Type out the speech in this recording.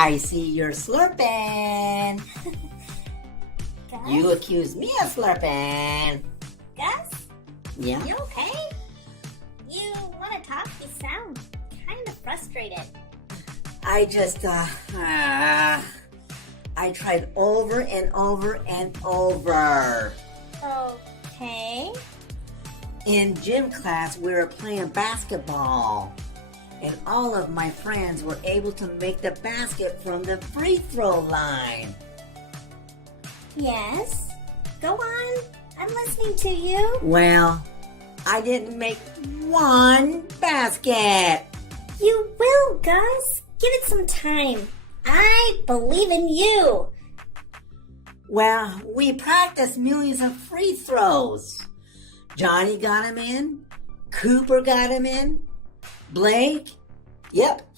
I see you're slurping. Gus? You accuse me of slurping. Gus? Yeah? You okay? You want to talk? You sound kind of frustrated. I just, I tried over and over and over. Okay. In gym class, we were playing basketball, and all of my friends were able to make the basket from the free throw line. Yes? Go on. I'm listening to you. Well, I didn't make one basket. You will, Gus. Give it some time. I believe in you. Well, we practiced millions of free throws. Johnny got him in. Cooper got him in. Blake, yep,